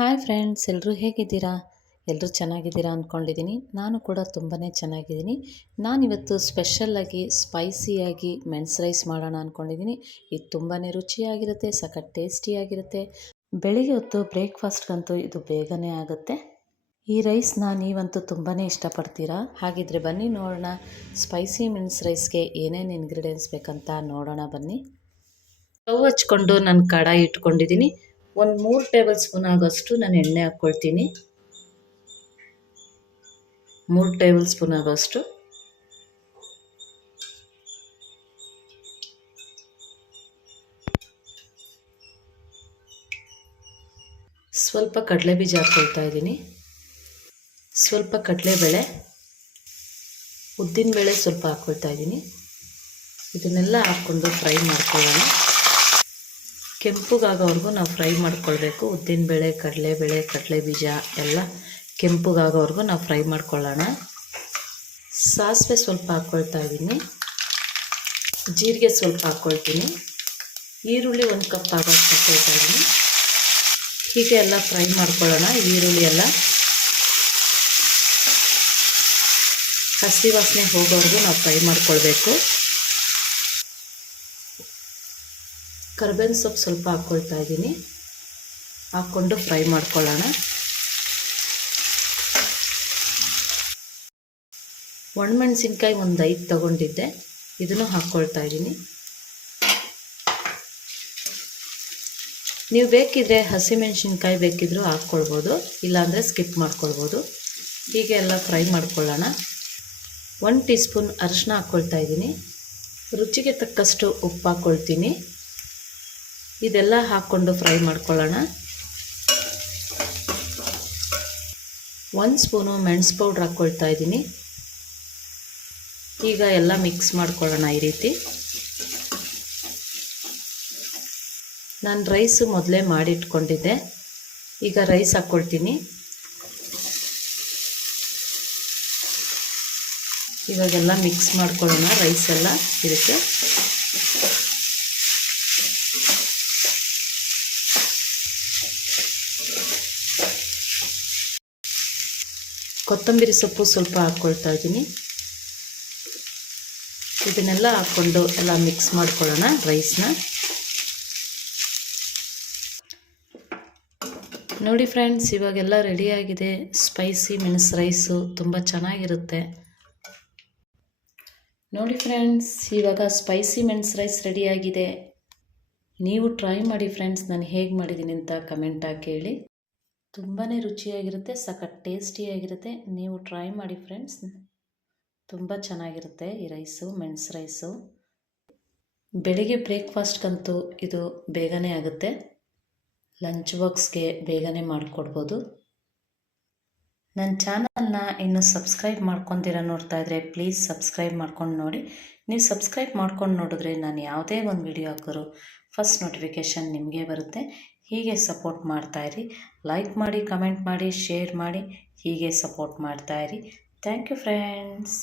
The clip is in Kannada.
ಹಾಯ್ ಫ್ರೆಂಡ್ಸ್ ಎಲ್ಲರೂ ಹೇಗಿದ್ದೀರಾ? ಎಲ್ಲರೂ ಚೆನ್ನಾಗಿದ್ದೀರಾ ಅಂದ್ಕೊಂಡಿದ್ದೀನಿ. ನಾನು ಕೂಡ ತುಂಬಾ ಚೆನ್ನಾಗಿದ್ದೀನಿ. ನಾನಿವತ್ತು ಸ್ಪೆಷಲ್ಲಾಗಿ ಸ್ಪೈಸಿಯಾಗಿ ಮೆಣ್ಸ್ ರೈಸ್ ಮಾಡೋಣ ಅಂದ್ಕೊಂಡಿದ್ದೀನಿ. ಇದು ತುಂಬಾ ರುಚಿಯಾಗಿರುತ್ತೆ, ಸಖತ್ ಟೇಸ್ಟಿಯಾಗಿರುತ್ತೆ. ಬೆಳಿಗ್ಗೆ ಹೊತ್ತು ಬ್ರೇಕ್ಫಾಸ್ಟ್ಗಂತೂ ಇದು ಬೇಗನೆ ಆಗುತ್ತೆ. ಈ ರೈಸ್ನ ನೀವಂತೂ ತುಂಬಾ ಇಷ್ಟಪಡ್ತೀರಾ? ಹಾಗಿದ್ರೆ ಬನ್ನಿ ನೋಡೋಣ. ಸ್ಪೈಸಿ ಮೆಣ್ಸ್ ರೈಸ್ಗೆ ಏನೇನು ಇಂಗ್ರೀಡಿಯೆಂಟ್ಸ್ ಬೇಕಂತ ನೋಡೋಣ ಬನ್ನಿ. ಸ್ಟವ್ ಹಚ್ಕೊಂಡು ನಾನು ಕಡಾಯಿ ಇಟ್ಕೊಂಡಿದ್ದೀನಿ. ಒಂದು ಮೂರು ಟೇಬಲ್ ಸ್ಪೂನ್ ಆಗೋಷ್ಟು ನಾನು ಎಣ್ಣೆ ಹಾಕ್ಕೊಳ್ತೀನಿ ಮೂರು ಟೇಬಲ್ ಸ್ಪೂನ್ ಆಗೋಷ್ಟು. ಸ್ವಲ್ಪ ಕಡಲೆ ಬೀಜ ಹಾಕ್ಕೊಳ್ತಾ ಇದ್ದೀನಿ. ಸ್ವಲ್ಪ ಕಡಲೆಬೇಳೆ ಉದ್ದಿನಬೇಳೆ ಸ್ವಲ್ಪ ಹಾಕ್ಕೊಳ್ತಾ ಇದ್ದೀನಿ. ಇದನ್ನೆಲ್ಲ ಹಾಕ್ಕೊಂಡು ಫ್ರೈ ಮಾಡ್ಕೊಳ್ಳೋಣ. ಕೆಂಪುಗಾಗೋವರೆಗೂ ನಾವು ಫ್ರೈ ಮಾಡ್ಕೊಳ್ಬೇಕು. ಉದ್ದಿನಬೇಳೆ ಕಡಲೆಬೇಳೆ ಕಡಲೆ ಬೀಜ ಎಲ್ಲ ಕೆಂಪುಗಾಗೋವರೆಗೂ ನಾವು ಫ್ರೈ ಮಾಡ್ಕೊಳ್ಳೋಣ. ಸಾಸಿವೆ ಸ್ವಲ್ಪ ಹಾಕ್ಕೊಳ್ತಾ ಇದ್ದೀನಿ. ಜೀರಿಗೆ ಸ್ವಲ್ಪ ಹಾಕ್ಕೊಳ್ತೀನಿ ಈರುಳ್ಳಿ ಒಂದು ಕಪ್ ಆಗೋಷ್ಟು ಇದ್ದೀನಿ. ಹೀಗೆ ಎಲ್ಲ ಫ್ರೈ ಮಾಡ್ಕೊಳ್ಳೋಣ. ಈರುಳ್ಳಿ ಎಲ್ಲ ಹಸಿ ವಾಸನೆ ಹೋಗೋವರೆಗೂ ನಾವು ಫ್ರೈ ಮಾಡ್ಕೊಳ್ಬೇಕು. ಕರ್ಬೇವಿನ ಸೊಪ್ಪು ಸ್ವಲ್ಪ ಹಾಕ್ಕೊಳ್ತಾ ಇದ್ದೀನಿ. ಹಾಕ್ಕೊಂಡು ಫ್ರೈ ಮಾಡ್ಕೊಳ್ಳೋಣ. ಒಣಮೆಣಸಿನ್ಕಾಯಿ ಒಂದು ಐದು ತೊಗೊಂಡಿದ್ದೆ. ಇದನ್ನು ಹಾಕ್ಕೊಳ್ತಾ ಇದ್ದೀನಿ. ನೀವು ಬೇಕಿದ್ರೆ ಹಸಿಮೆಣ್ಸಿನ್ಕಾಯಿ ಬೇಕಿದ್ರೂ ಹಾಕ್ಕೊಳ್ಬೋದು, ಇಲ್ಲಾಂದರೆ ಸ್ಕಿಪ್ ಮಾಡ್ಕೊಳ್ಬೋದು. ಹೀಗೆ ಎಲ್ಲ ಫ್ರೈ ಮಾಡ್ಕೊಳ್ಳೋಣ. ಒಂದು ಟೀ ಸ್ಪೂನ್ ಅರಿಶಿನ ಹಾಕ್ಕೊಳ್ತಾ ಇದ್ದೀನಿ. ರುಚಿಗೆ ತಕ್ಕಷ್ಟು ಉಪ್ಪು ಹಾಕ್ಕೊಳ್ತೀನಿ. ಇದೆಲ್ಲ ಹಾಕ್ಕೊಂಡು ಫ್ರೈ ಮಾಡ್ಕೊಳ್ಳೋಣ. ಒಂದು ಸ್ಪೂನು ಮೆಣಸು ಪೌಡ್ರ್ ಹಾಕ್ಕೊಳ್ತಾ ಇದ್ದೀನಿ. ಈಗ ಎಲ್ಲ ಮಿಕ್ಸ್ ಮಾಡ್ಕೊಳ್ಳೋಣ ಈ ರೀತಿ. ನಾನು ರೈಸು ಮೊದಲೇ ಮಾಡಿಟ್ಕೊಂಡಿದ್ದೆ. ಈಗ ರೈಸ್ ಹಾಕ್ಕೊಳ್ತೀನಿ. ಇವಾಗೆಲ್ಲ ಮಿಕ್ಸ್ ಮಾಡ್ಕೊಳ್ಳೋಣ ರೈಸ್ ಎಲ್ಲ ಇದಕ್ಕೆ. ಕೊತ್ತಂಬರಿ ಸೊಪ್ಪು ಸ್ವಲ್ಪ ಹಾಕ್ಕೊಳ್ತಾ ಇದ್ದೀನಿ. ಇದನ್ನೆಲ್ಲ ಹಾಕ್ಕೊಂಡು ಎಲ್ಲ ಮಿಕ್ಸ್ ಮಾಡ್ಕೊಳ್ಳೋಣ ರೈಸ್ನ ನೋಡಿ ಫ್ರೆಂಡ್ಸ್ ಇವಾಗೆಲ್ಲ ರೆಡಿಯಾಗಿದೆ ಸ್ಪೈಸಿ ಮೆಣಸು ರೈಸು ತುಂಬ ಚೆನ್ನಾಗಿರುತ್ತೆ. ನೋಡಿ ಫ್ರೆಂಡ್ಸ್ ಇವಾಗ ಸ್ಪೈಸಿ ಮೆಣಸು ರೈಸ್ ರೆಡಿಯಾಗಿದೆ ನೀವು ಟ್ರೈ ಮಾಡಿ ಫ್ರೆಂಡ್ಸ್ ನಾನು ಹೇಗೆ ಮಾಡಿದ್ದೀನಿ ಅಂತ ಕಮೆಂಟ್ ಹಾಕಿ ಹೇಳಿ. ತುಂಬಾ ರುಚಿಯಾಗಿರುತ್ತೆ, ಸಖತ್ ಟೇಸ್ಟಿಯಾಗಿರುತ್ತೆ. ನೀವು ಟ್ರೈ ಮಾಡಿ ಫ್ರೆಂಡ್ಸ್. ತುಂಬ ಚೆನ್ನಾಗಿರುತ್ತೆ ಈ ರೈಸು, ಮೆಣಸು ರೈಸು. ಬೆಳಿಗ್ಗೆ ಬ್ರೇಕ್ಫಾಸ್ಟ್ಗಂತೂ ಇದು ಬೇಗನೆ ಆಗುತ್ತೆ. ಲಂಚ್ ಬಾಕ್ಸ್ಗೆ ಬೇಗನೆ ಮಾಡಿಕೊಡ್ಬೋದು. ನನ್ನ ಚಾನಲ್ನ ಇನ್ನು ಸಬ್ಸ್ಕ್ರೈಬ್ ಮಾಡ್ಕೊತೀರ ನೋಡ್ತಾ ಇದ್ರೆ ಪ್ಲೀಸ್ ಸಬ್ಸ್ಕ್ರೈಬ್ ಮಾಡ್ಕೊಂಡು ನೋಡಿ. ನೀವು ಸಬ್ಸ್ಕ್ರೈಬ್ ಮಾಡ್ಕೊಂಡು ನೋಡಿದ್ರೆ ನಾನು ಯಾವುದೇ ಒಂದು ವಿಡಿಯೋ ಹಾಕಿದ್ರು ಫಸ್ಟ್ ನೋಟಿಫಿಕೇಷನ್ ನಿಮಗೆ ಬರುತ್ತೆ. ಹೀಗೆ ಸಪೋರ್ಟ್ ಮಾಡ್ತಾಯಿರಿ ಲೈಕ್ ಮಾಡಿ ಕಮೆಂಟ್ ಮಾಡಿ ಶೇರ್ ಮಾಡಿ ಹೀಗೆ ಸಪೋರ್ಟ್ ಮಾಡ್ತಾಯಿರಿ ಥ್ಯಾಂಕ್ ಯು ಫ್ರೆಂಡ್ಸ್